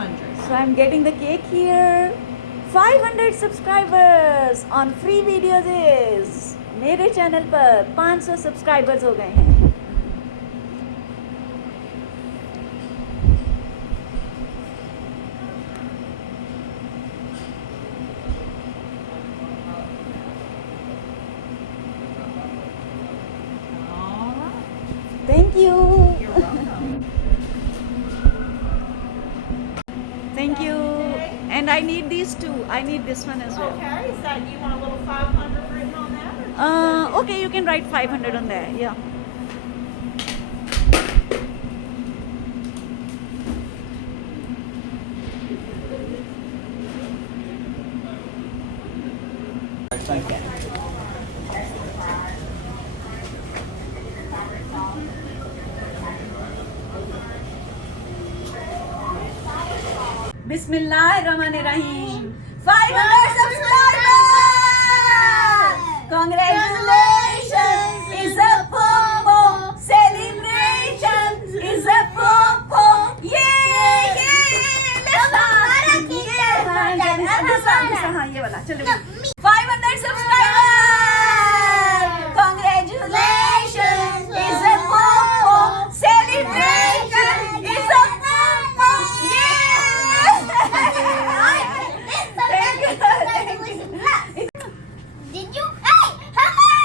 500. So I'm getting the cake here. 500 subscribers on free videos is मेरे channel पर 500 subscribers हो गए हैं. Thank you. You're welcome. Thank you. Okay. And I need these two. I need this one as well. Okay, is that, you want a little 500 written on that? Or Okay, you can write 500 on there. Yeah. Bismillahirrahmanirrahim. 500 subscribers! Congratulations! Izzat Waseem! Celebrations! Izzat Waseem! Yay! Yay! Let's start! हाँ ये वाला चलो 500 subscribers! Congratulations! Izzat Waseem! Celebrations! Izzat Waseem! Yay! Did you? Hey, come on!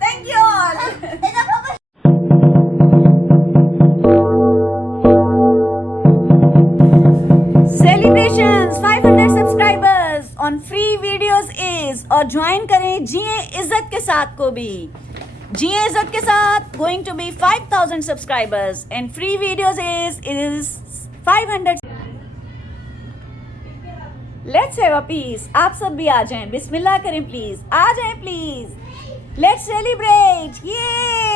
Thank you all. Celebrations 500 subscribers on free videos is और join करें जिये इज्जत के साथ को भी. जिये इज्जत के साथ going to be 5,000 subscribers and free videos is 500. Let's have a piece. आप सब भी आ जाएं. बिस्मिल्लाह करें प्लीज. आ जाएं प्लीज. Let's celebrate. Yay!